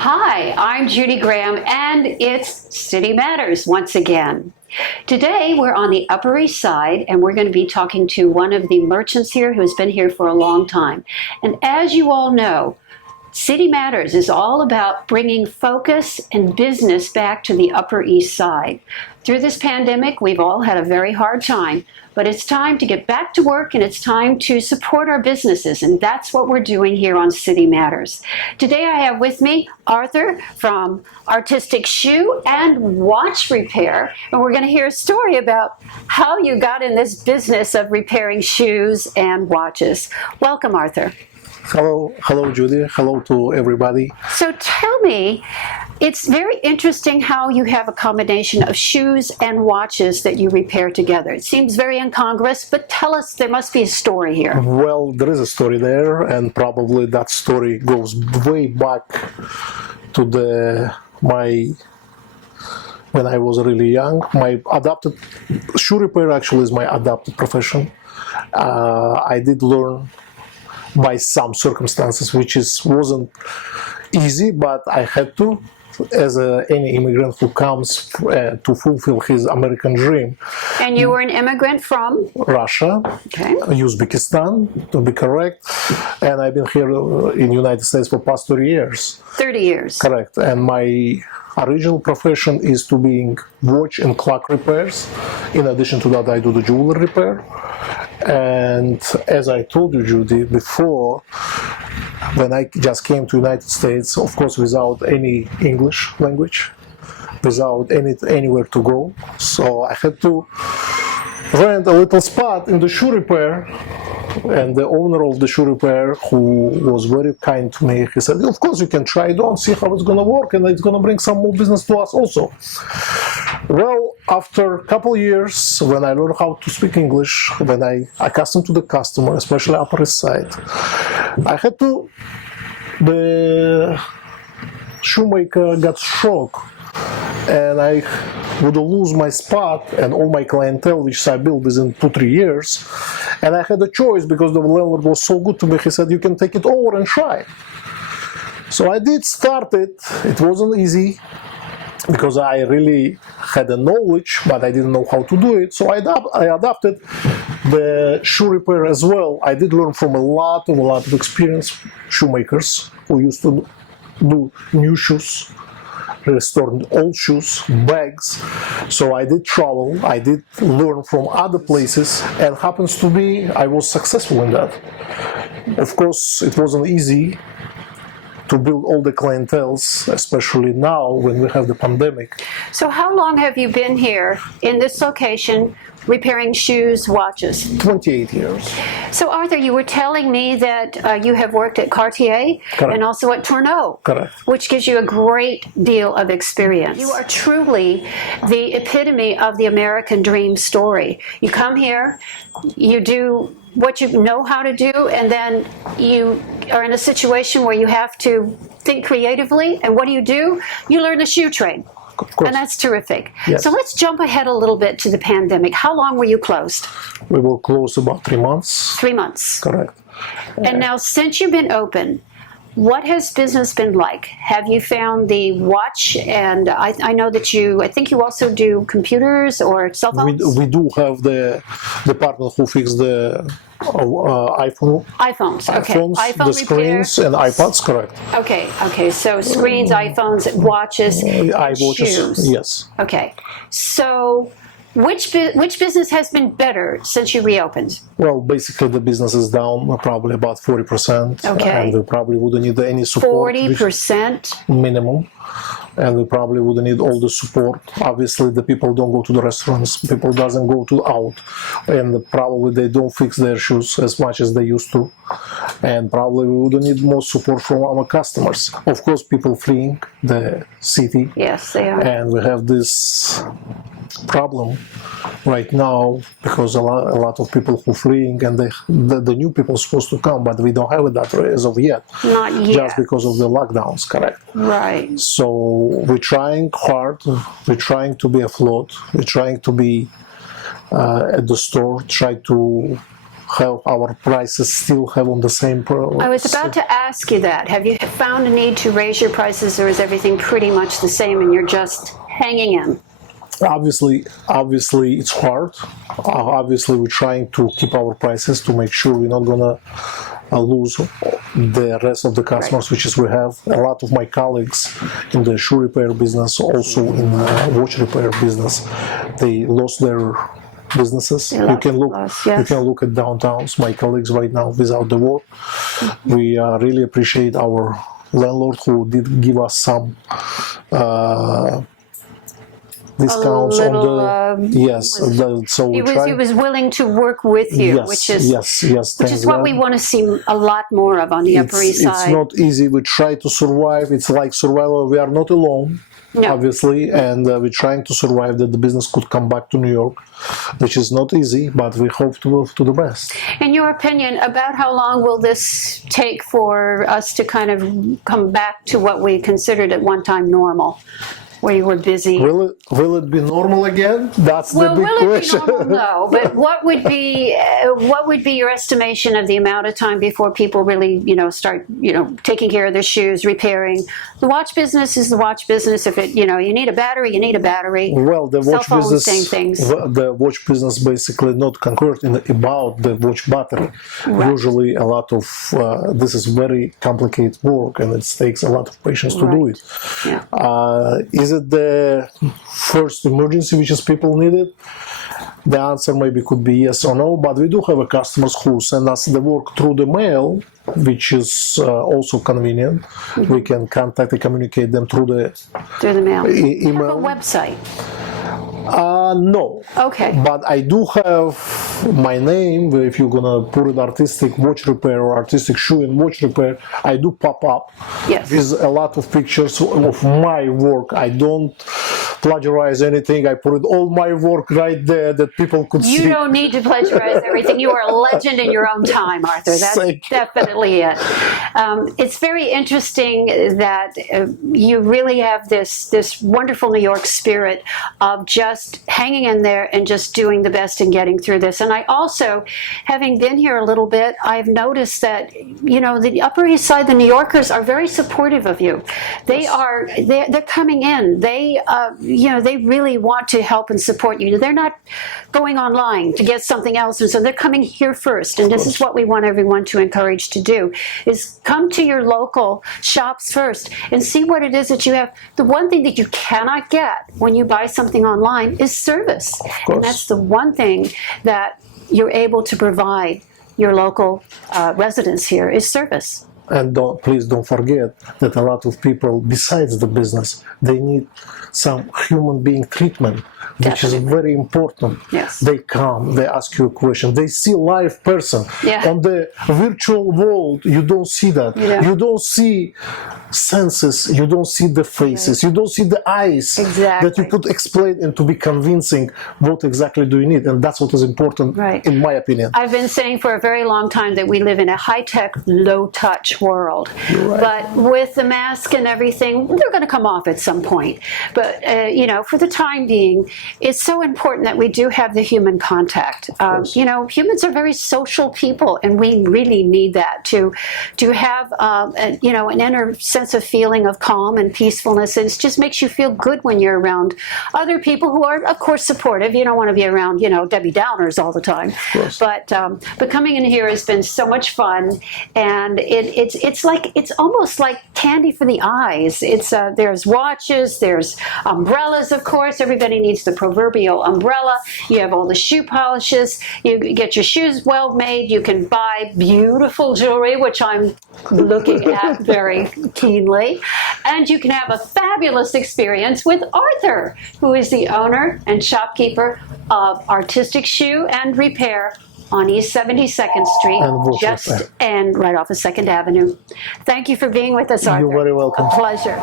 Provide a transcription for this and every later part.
Hi, I'm Judy Graham, and it's City Matters once again. Today, we're on the Upper East Side, and we're going to be talking to one of the merchants here who's been here for a long time. And as you all know, City Matters is all about bringing focus and business back to the Upper East Side. Through this pandemic, we've all had a very hard time, but it's time to get back to work and it's time to support our businesses, and that's what we're doing here on City Matters. Today I have with me Arthur from Artistic Shoe and Watch Repair, and we're going to hear a story about how you got in this business of repairing shoes and watches. Welcome, Arthur. Hello, Judy. Hello to everybody. So tell me, it's very interesting how you have a combination of shoes and watches that you repair together. It seems very incongruous, but tell us, there must be a story here. Well, there is a story there, and probably that story goes way back to when I was really young. My adopted shoe repair actually is my adopted profession. I did learn by some circumstances, which wasn't easy, but I had to, as any immigrant who comes to fulfill his American dream. And you were an immigrant from? Russia, okay. Uzbekistan, to be correct, and I've been here in the United States for past 30 years. 30 years. Correct, and my original profession is to being watch and clock repairs. In addition to that, I do the jewelry repair. And as I told you, Judy, before, when I just came to United States, of course, without any English language, without anywhere to go, so I had to rent a little spot in the shoe repair. And the owner of the shoe repair, who was very kind to me, he said, of course you can try it on, see how it's going to work, and it's going to bring some more business to us also. Well, after a couple years, when I learned how to speak English, when I accustomed to the customer, especially Upper East Side, the shoemaker got shocked, and I would lose my spot and all my clientele, which I built within 2-3 years. And I had a choice because the landlord was so good to me. He said, you can take it over and try. So I did start it. It wasn't easy because I really had the knowledge, but I didn't know how to do it. So I adapted the shoe repair as well. I did learn from a lot of experienced shoemakers who used to do new shoes, restored old shoes, bags. So I did travel, I did learn from other places, and happens to be I was successful in that. Of course, it wasn't easy to build all the clienteles, especially now when we have the pandemic. So how long have you been here in this location repairing shoes, watches? 28 years. So Arthur, you were telling me that you have worked at Cartier. Correct. And also at Tourneau. Correct. Which gives you a great deal of experience. You are truly the epitome of the American dream story. You come here, you do what you know how to do, and then you are in a situation where you have to think creatively, and what do? You learn the shoe trade. Of course. And that's terrific. Yes. So let's jump ahead a little bit to the pandemic. How long were you closed? We were closed about 3 months. 3 months. Correct. And now, since you've been open, what has business been like? Have you found the watch, and I know that I think you also do computers or cell phones? We do have the department who fix the iPhones, okay. iPhone the screens, and iPads, correct. Okay, so screens, iPhones, watches, shoes. Yes. Okay, so which business has been better since you reopened? Well, basically the business is down probably about 40%. Okay. And we probably wouldn't need any support. 40%? Minimum. And we probably wouldn't need all the support. Obviously, the people don't go to the restaurants. People doesn't go out. And probably they don't fix their shoes as much as they used to. And probably we wouldn't need more support from our customers. Of course, people fleeing the city. Yes, they are. And we have this problem right now because a lot of people who fleeing, and the new people are supposed to come, but we don't have that as of yet. Not yet. Just because of the lockdowns, correct? Right. So we're trying hard. We're trying to be afloat. We're trying to be at the store, try to have our prices still have on the same. I was about to ask you that. Have you found a need to raise your prices, or is everything pretty much the same and you're just hanging in? Obviously, it's hard. Obviously, we're trying to keep our prices to make sure we're not gonna lose the rest of the customers, which is we have a lot of my colleagues in the shoe repair business, also in the watch repair business. They lost their businesses. You can look at downtowns. My colleagues right now without the work. We really appreciate our landlord who did give us some discounts on the so he was willing to work with you, yes, which is what we want to see a lot more of on the Upper East Side. It's not easy. We try to survive. It's like survival. We are not alone, obviously, and we're trying to survive that the business could come back to New York, which is not easy, but we hope to the best. In your opinion, about how long will this take for us to kind of come back to what we considered at one time normal? Where you were busy. Will it be normal again? That's the big question. Will it be normal? No, but what would be your estimation of the amount of time before people really, start, taking care of their shoes, repairing? The watch business is the watch business. If it, you need a battery, you need a battery. Well, the watch business, same things. The watch business basically not concerned about the watch battery. Right. Usually, a lot of this is very complicated work, and it takes a lot of patience to do it. Yeah. Is it the first emergency which is people needed? The answer maybe could be yes or no, but we do have customers who send us the work through the mail, which is also convenient. Mm-hmm. We can contact and communicate them through the mail. Email. Have a website. No. Okay. But I do have my name, if you're gonna put it artistic watch repair or artistic shoe and watch repair, I do pop up with a lot of pictures of my work. I don't plagiarize anything. I put all my work right there that people could see. You don't need to plagiarize everything. You are a legend in your own time, Arthur. That's definitely it. It's very interesting that you really have this wonderful New York spirit of just hanging in there and just doing the best and getting through this. And I also, having been here a little bit, I've noticed that, the Upper East Side, the New Yorkers are very supportive of you. They're coming in. They really want to help and support you. They're not going online to get something else, and so they're coming here first. And this is what we want everyone to encourage to do, is come to your local shops first and see what it is that you have. The one thing that you cannot get when you buy something online is service. And that's the one thing that you're able to provide your local residents here is service. And please don't forget that a lot of people, besides the business, they need some human being treatment, which is very important. Yes. They come, they ask you a question, they see live person. Yeah. On the virtual world, you don't see that. You don't see senses, you don't see the faces, you don't see the eyes that you could explain and to be convincing what exactly do you need. And that's what is important, in my opinion. I've been saying for a very long time that we live in a high-tech, low-touch world. But with the mask and everything, they're going to come off at some point. But, for the time being, it's so important that we do have the human contact. Humans are very social people, and we really need that to have, an inner sense of feeling of calm and peacefulness. And it just makes you feel good when you're around other people who are, of course, supportive. You don't want to be around, Debbie Downers all the time. But coming in here has been so much fun, and it's almost like candy for the eyes. There's watches, there's umbrellas, of course. Everybody needs the proverbial umbrella. You have all the shoe polishes. You get your shoes well made. You can buy beautiful jewelry, which I'm looking at very keenly. And you can have a fabulous experience with Arthur, who is the owner and shopkeeper of Artistic Shoe and Repair on East 72nd Street, and right off of 2nd Avenue. Thank you for being with us, Arthur. You're very welcome. A pleasure.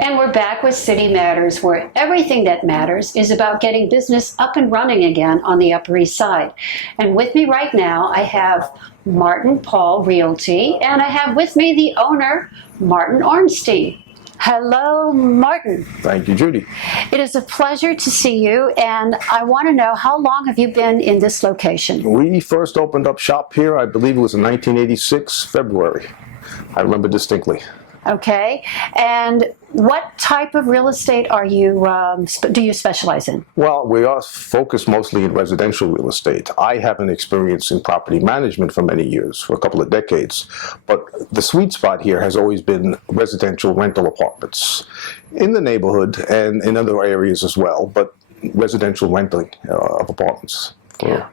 And we're back with City Matters, where everything that matters is about getting business up and running again on the Upper East Side. And with me right now, I have Martin Paul Realty, and I have with me the owner, Martin Ornstein. Hello, Martin. Thank you, Judy. It is a pleasure to see you, and I want to know, how long have you been in this location? We first opened up shop here, I believe it was in 1986, February. I remember distinctly. Okay, and what type of real estate are you, do you specialize in? Well, we are focused mostly in residential real estate. I have an experience in property management for many years, for a couple of decades, but the sweet spot here has always been residential rental apartments in the neighborhood and in other areas as well, but residential renting of apartments.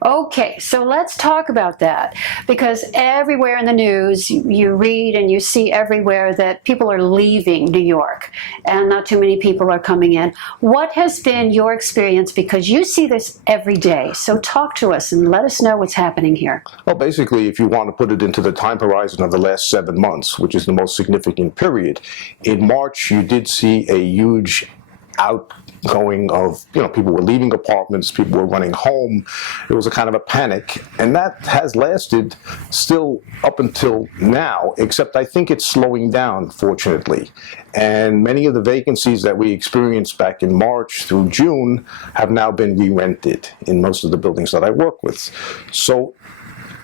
Okay, so let's talk about that, because everywhere in the news you read and you see everywhere that people are leaving New York and not too many people are coming in. What has been your experience, because you see this every day? So talk to us and let us know what's happening here. Well, basically, if you want to put it into the time horizon of the last 7 months, which is the most significant period, in March you did see a huge outgoing of, people were leaving apartments, people were running home. It was a kind of a panic, and that has lasted still up until now, except I think it's slowing down, fortunately. And many of the vacancies that we experienced back in March through June have now been re-rented in most of the buildings that I work with. So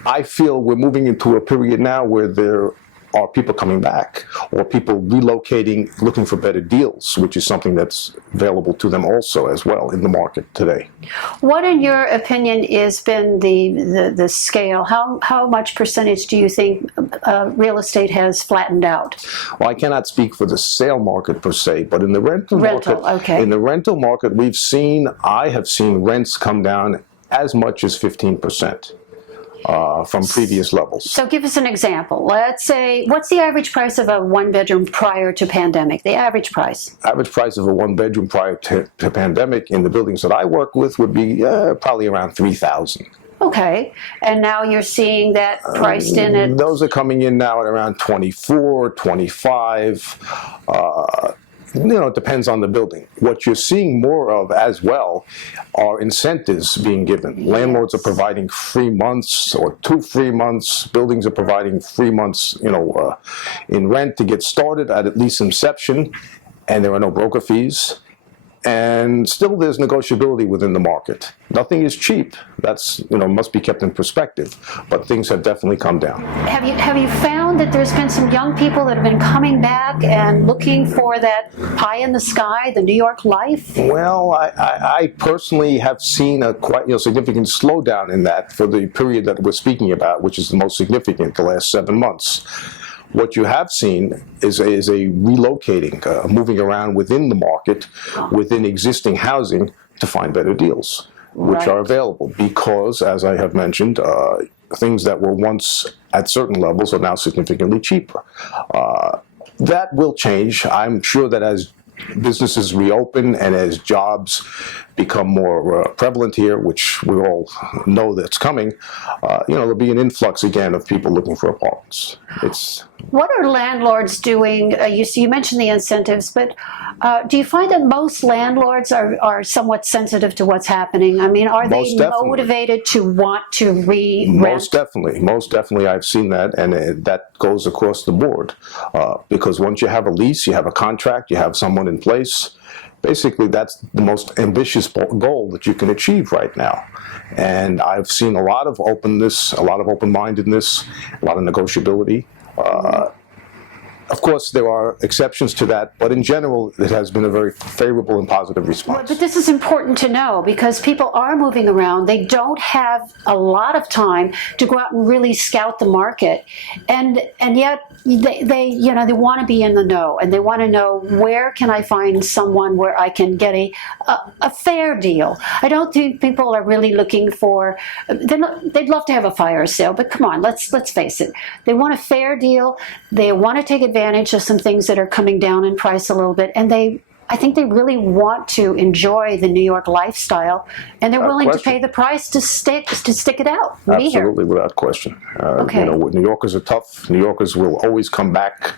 I feel we're moving into a period now where there are people coming back, or people relocating, looking for better deals, which is something that's available to them also as well in the market today. What, in your opinion, has been the scale? How much percentage do you think real estate has flattened out? Well, I cannot speak for the sale market per se, but in the rental market, okay. In the rental market, I have seen rents come down as much as 15%. From previous levels. So give us an example. Let's say, what's the average price of a one-bedroom prior to pandemic? The average price? Average price of a one-bedroom prior to pandemic in the buildings that I work with would be probably around $3,000. Okay, and now you're seeing that priced in at... Those are coming in now at around 24, 25. It depends on the building. What you're seeing more of as well are incentives being given. Landlords are providing 3 months or 2 free months. Buildings are providing 3 months, in rent to get started at least inception, and there are no broker fees. And still there's negotiability within the market. Nothing is cheap. That's, must be kept in perspective. But things have definitely come down. Have you found that there's been some young people that have been coming back and looking for that pie in the sky, the New York life? Well, I personally have seen a quite significant slowdown in that for the period that we're speaking about, which is the most significant, the last 7 months. What you have seen is a relocating, moving around within the market, within existing housing to find better deals, which are available because, as I have mentioned, things that were once at certain levels are now significantly cheaper. That will change. I'm sure that as businesses reopen and as jobs become more prevalent here, which we all know that's coming, there'll be an influx again of people looking for apartments. What are landlords doing? You mentioned the incentives, but do you find that most landlords are somewhat sensitive to what's happening? I mean, are they motivated to want to re-rent? Most definitely I've seen that, and that goes across the board. Because once you have a lease, you have a contract, you have someone in place, basically that's the most ambitious goal that you can achieve right now. And I've seen a lot of openness, a lot of open-mindedness, a lot of negotiability. Of course, there are exceptions to that, but in general, it has been a very favorable and positive response. But this is important to know because people are moving around. They don't have a lot of time to go out and really scout the market, and yet they want to be in the know, and they want to know, where can I find someone where I can get a fair deal. I don't think people are really looking for. They'd love to have a fire sale, but come on, let's face it. They want a fair deal. They want to take advantage of some things that are coming down in price a little bit, and I think they really want to enjoy the New York lifestyle, and they're willing to pay the price to stick it out. Absolutely, without question. New Yorkers are tough. New Yorkers will always come back,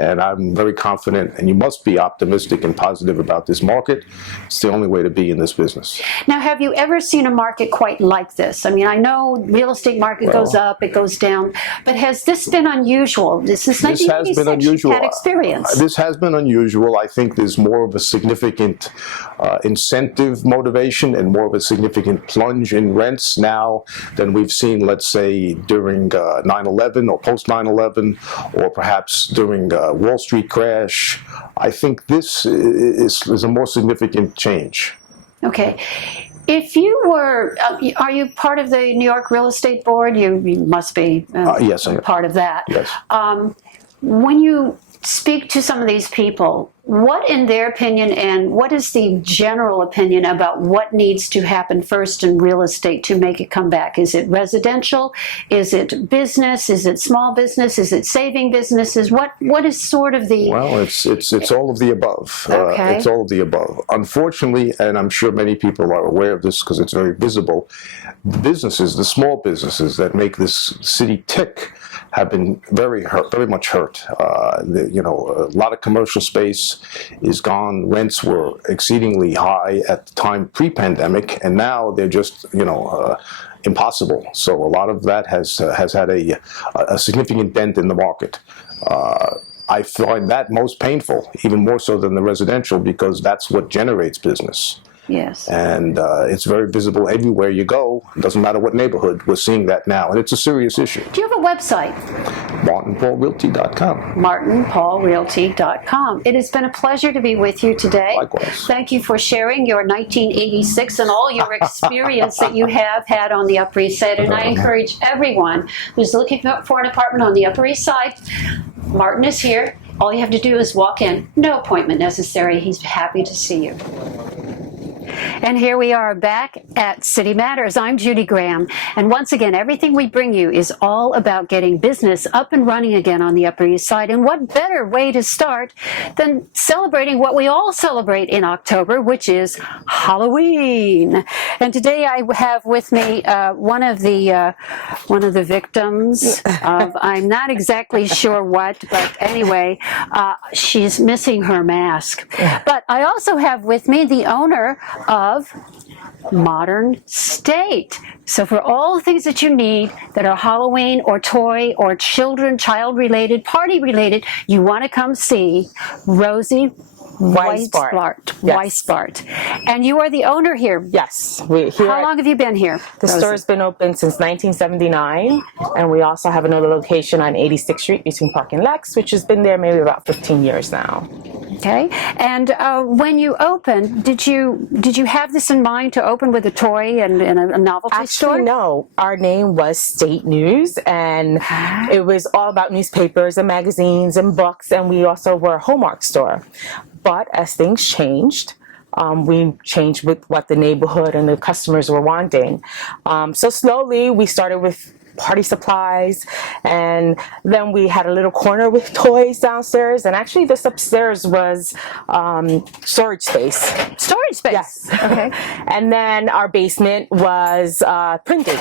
and I'm very confident, and you must be optimistic and positive about this market. It's the only way to be in this business. Now, have you ever seen a market quite like this? I mean, I know real estate market goes up, it goes down, but has this been unusual? This is This has been unusual. You've had experience. This has been unusual. I think there's more of a significant incentive motivation and more of a significant plunge in rents now than we've seen, let's say, during 9/11 or post 9/11, or perhaps during Wall Street crash. I think this is a more significant change. Okay. If you were, are you part of the New York Real Estate Board? You must be Yes, I am. part of that. Yes. When you speak to some of these people, what in their opinion and what is the general opinion about what needs to happen first in real estate to make it come back? Is it residential? Is it business? Is it small business? Is it saving businesses? What is sort of the... Well, it's all of the above. Okay. It's all of the above. Unfortunately, and I'm sure many people are aware of this because it's very visible, the businesses, the small businesses that make this city tick, have been very much hurt. A lot of commercial space is gone. Rents were exceedingly high at the time pre-pandemic, and now they're just impossible. So a lot of that has had a significant dent in the market. I find that most painful, even more so than the residential, because that's what generates business. Yes. And it's very visible everywhere you go. It doesn't matter what neighborhood. We're seeing that now, and it's a serious issue. Do you have a website? MartinPaulRealty.com. MartinPaulRealty.com. It has been a pleasure to be with you today. Likewise. Thank you for sharing your 1986 and all your experience that you have had on the Upper East Side. And I encourage everyone who's looking for an apartment on the Upper East Side, Martin is here. All you have to do is walk in. No appointment necessary. He's happy to see you. And here we are back at City Matters. I'm Judy Graham. And once again, everything we bring you is all about getting business up and running again on the Upper East Side. And what better way to start than celebrating what we all celebrate in October, which is Halloween. And today I have with me one of the victims of, I'm not exactly sure what, but anyway, she's missing her mask. But I also have with me the owner of Modern State. So for all the things that you need that are Halloween or toy or child related, party related, you want to come see Rosie Weisbart. Yes. Weisbart. And you are the owner here. Yes. How long have you been here? The Rosie? store's been open since 1979, and we also have another location on 86th Street between Park and Lex, which has been there maybe about 15 years now. Okay. And when you opened, did you have this in mind to open with a toy and a novelty store? Actually, no. Our name was State News, and it was all about newspapers and magazines and books, and we also were a Hallmark store. But as things changed, we changed with what the neighborhood and the customers were wanting. So slowly, we started with party supplies, and then we had a little corner with toys downstairs, and actually this upstairs was storage space. Storage space? Yes. Okay. And then our basement was printing,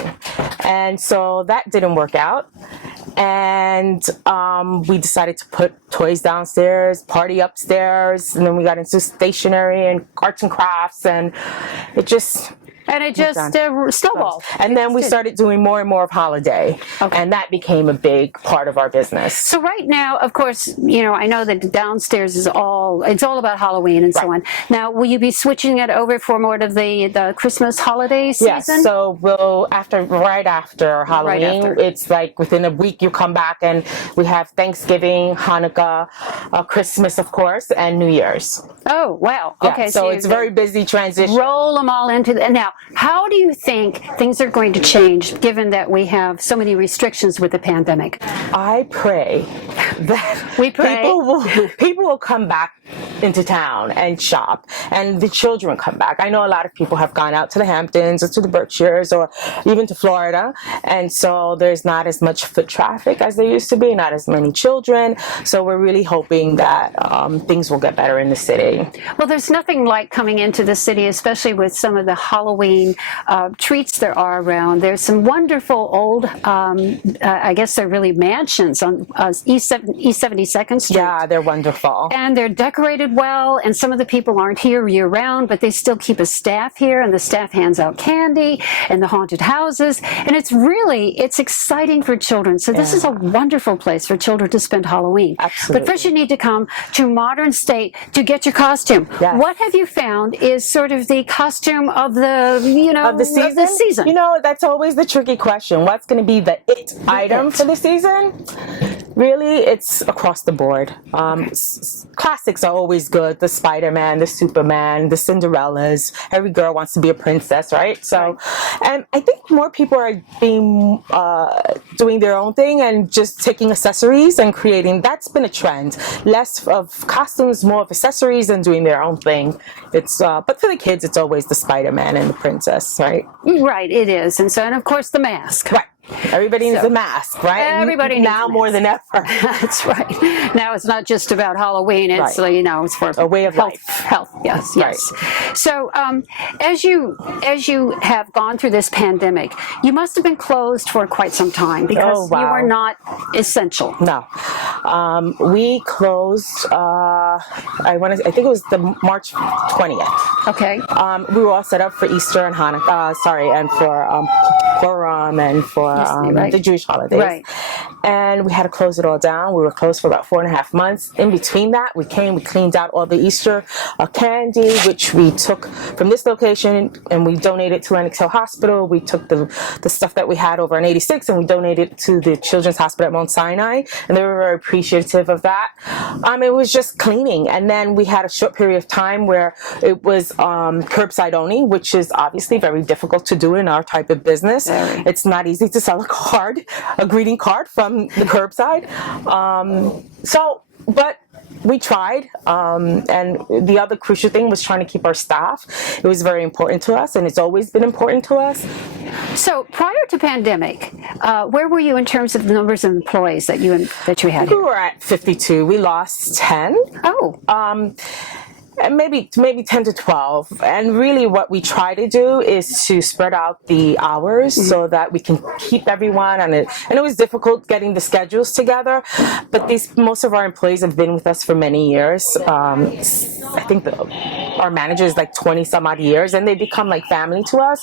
and so that didn't work out. And we decided to put toys downstairs, party upstairs, and then we got into stationery and arts and crafts, and it just snowballed. And then we started doing more and more of holiday, and that became a big part of our business. So right now, of course, I know that downstairs is all about Halloween and so on. Now, will you be switching it over for more of the Christmas holiday season? Yes. So right after Halloween, it's like within a week you come back, and we have Thanksgiving, Hanukkah, Christmas, of course, and New Year's. Oh, wow. Yeah, Okay. So it's very busy transition. Roll them all into now. How do you think things are going to change given that we have so many restrictions with the pandemic? I pray that people will come back into town and shop, and the children come back. I know a lot of people have gone out to the Hamptons or to the Berkshires or even to Florida, and so there's not as much foot traffic as there used to be, not as many children. So we're really hoping that things will get better in the city. Well, there's nothing like coming into the city, especially with some of the Halloween Halloween treats there are around. There's some wonderful old, I guess they're really mansions on East 72nd Street. Yeah, they're wonderful. And they're decorated well, and some of the people aren't here year-round, but they still keep a staff here, and the staff hands out candy and the haunted houses, and it's exciting for children. So this is a wonderful place for children to spend Halloween. Absolutely. But first you need to come to Modern State to get your costume. Yes. What have you found is sort of the costume of the, Of the season? You know, that's always the tricky question. What's going to be the item for the season? Really, it's across the board. Classics are always good. The Spider-Man, the Superman, the Cinderellas. Every girl wants to be a princess, right? So, and I think more people are being doing their own thing and just taking accessories and creating. That's been a trend. Less of costumes, more of accessories, and doing their own thing. It's but for the kids, it's always the Spider-Man and the princess, right? Right, it is, and of course the mask. Right. Everybody needs a mask, right? Everybody needs now more than ever. That's right. Now it's not just about Halloween. It's it's for a way of health, life. Health, yes, yes. Right. So as you have gone through this pandemic, you must have been closed for quite some time because you were not essential. No, we closed. I think it was the March 20th. Okay. We were all set up for Easter and Hanukkah. And for Purim and for the Jewish holidays. Right. And we had to close it all down. We were closed for about 4.5 months. In between that, we cleaned out all the Easter candy, which we took from this location and we donated to Lenox Hill Hospital. We took the stuff that we had over in 86 and we donated it to the Children's Hospital at Mount Sinai. And they were very appreciative of that. It was just cleaning. And then we had a short period of time where it was curbside only, which is obviously very difficult to do in our type of business. It's not easy to sell a greeting card from the curbside. But we tried, and the other crucial thing was trying to keep our staff. It was very important to us, and it's always been important to us. So prior to pandemic, where were you in terms of the numbers of employees that you had? We were at 52. We lost 10. Oh. And maybe 10 to 12. And really what we try to do is to spread out the hours so that we can keep everyone on it. And it was difficult getting the schedules together, but most of our employees have been with us for many years. I think our manager is like 20 some odd years, and they become like family to us.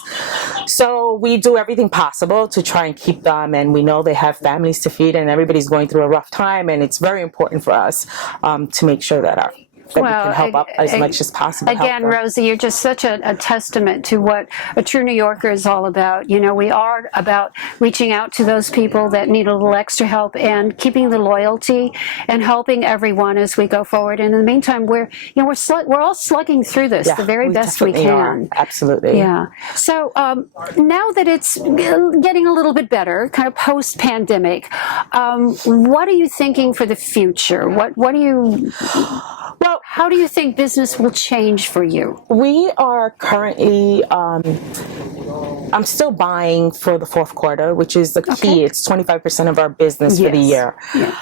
So we do everything possible to try and keep them, and we know they have families to feed and everybody's going through a rough time, and it's very important for us to make sure that we can help up as much as possible. Again, Rosie, you're just such a testament to what a true New Yorker is all about. You know, we are about reaching out to those people that need a little extra help and keeping the loyalty and helping everyone as we go forward. And in the meantime, we're all slugging through this the very best we can. Absolutely. Yeah. So now that it's getting a little bit better, kind of post-pandemic, what are you thinking for the future? What do you? Well, how do you think business will change for you? We are currently, I'm still buying for the fourth quarter, which is the key. It's 25% of our business for the year. Yes.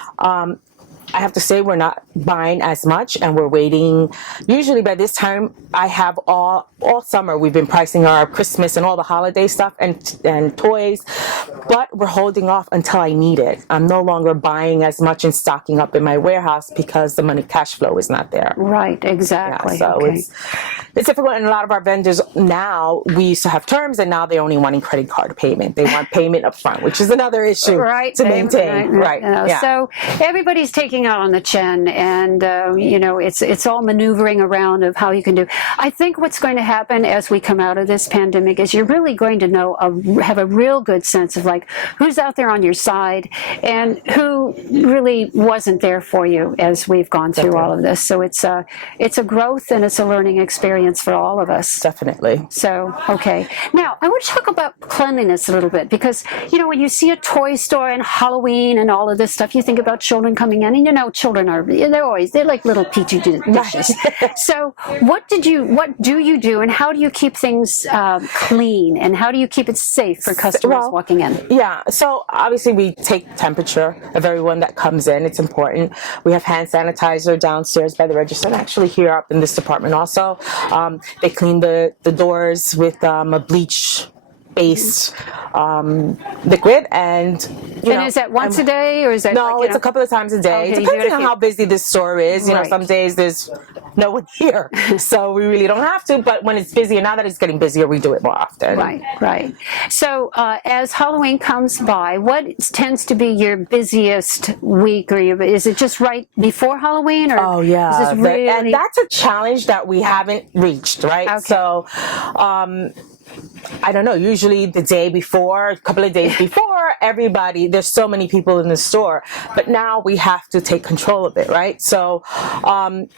I have to say we're not buying as much, and we're waiting. Usually by this time, I have all summer we've been pricing our Christmas and all the holiday stuff and toys, but we're holding off until I need it. I'm no longer buying as much and stocking up in my warehouse because the cash flow is not there. Right, exactly. Yeah, so it's difficult, and a lot of our vendors now, we used to have terms, and now they're only wanting credit card payment. They want payment up front, which is another issue to maintain. Right. Yeah. So everybody's taking out on the chin, and it's all maneuvering around of how you can do. I think what's going to happen as we come out of this pandemic is you're really going to have a real good sense of like who's out there on your side and who really wasn't there for you as we've gone through all of this. So it's a growth and it's a learning experience for all of us. Definitely. So, okay. Now, I want to talk about cleanliness a little bit because, when you see a toy store and Halloween and all of this stuff, you think about children coming in and you know, children they're like little petri dishes. So what do you do, and how do you keep things clean, and how do you keep it safe for customers walking in? Yeah, so obviously we take temperature of everyone that comes in. It's important. We have hand sanitizer downstairs by the register, and actually here up in this department also. They clean the doors with a bleach-based liquid, and is that once a day, or is that no? It's a couple of times a day. Okay, Depending on how busy this store is. You know, Right. some days there's no one here, so we really don't have to. But when it's busy, and now that it's getting busier, we do it more often. Right. So as Halloween comes by, what tends to be your busiest week, or is it just right before Halloween? Or Oh yeah, is this really... and that's a challenge that we haven't reached, right? Okay. So, I don't know, usually the day before, a couple of days before, there's so many people in the store, but now we have to take control of it, right? So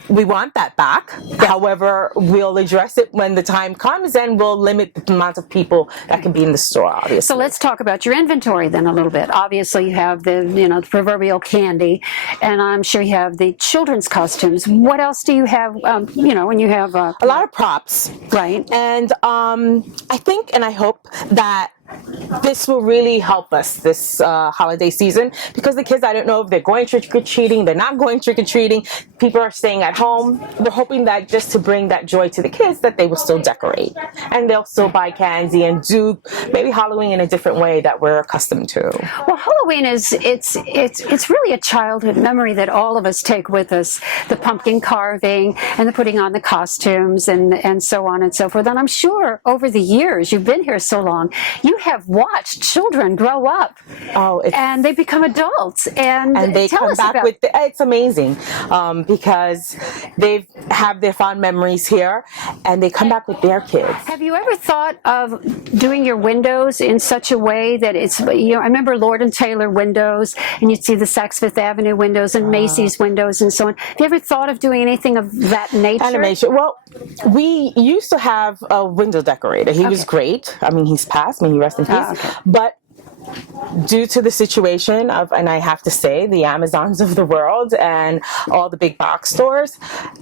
we want that back. However, we'll address it when the time comes, and we'll limit the amount of people that can be in the store, obviously. So let's talk about your inventory then a little bit. Obviously you have the proverbial candy, and I'm sure you have the children's costumes. What else do you have, when you have... a lot of props. Right. And I think and I hope that this will really help us this holiday season, because the kids, I don't know if they're going trick-or-treating, they're not going trick-or-treating, people are staying at home. We're hoping that just to bring that joy to the kids, that they will still decorate and they'll still buy candy and do maybe Halloween in a different way that we're accustomed to. Well, Halloween it's really a childhood memory that all of us take with us. The pumpkin carving and the putting on the costumes and so on and so forth. And I'm sure over the years, you've been here so long, you have watched children grow up. And they become adults, and they come back with it's amazing, because they have their fond memories here, and they come back with their kids. Have you ever thought of doing your windows in such a way that it's, I remember Lord and Taylor windows, and you'd see the Saks Fifth Avenue windows and Macy's windows and so on. Have you ever thought of doing anything of that nature? Animation. Well, we used to have a window decorator. He was great. I mean, he's passed. May he rest in peace. But due to the situation of, and I have to say, the Amazons of the world and all the big box stores,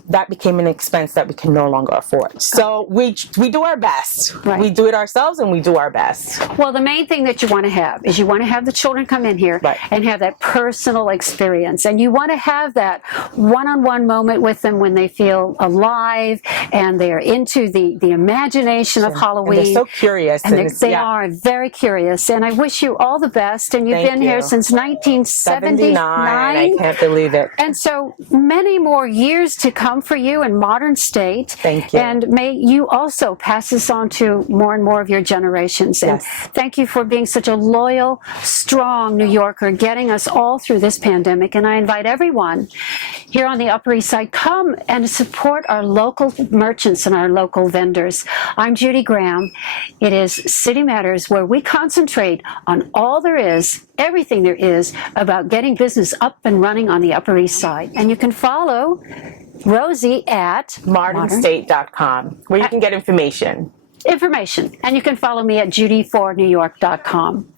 that became an expense that we can no longer afford. So we do our best. Right. We do it ourselves, and we do our best. Well, the main thing that you want to have is you want to have the children come in here and have that personal experience. And you want to have that one-on-one moment with them when they feel alive and they're into the imagination of Halloween. And they're so curious. And they are very curious. And I wish you all the best. And you've been here since 1979. I can't believe it. And so many more years to come for you in Modern State. Thank you. And may you also pass this on to more and more of your generations. And thank you for being such a loyal, strong New Yorker, getting us all through this pandemic. And I invite everyone here on the Upper East Side, come and support our local merchants and our local vendors. I'm Judy Graham. It is City Matters, where we concentrate on all there is, everything there is about getting business up and running on the Upper East Side. And you can follow Rosie at modernstate.com, where you can get information. And you can follow me at judy4newyork.com.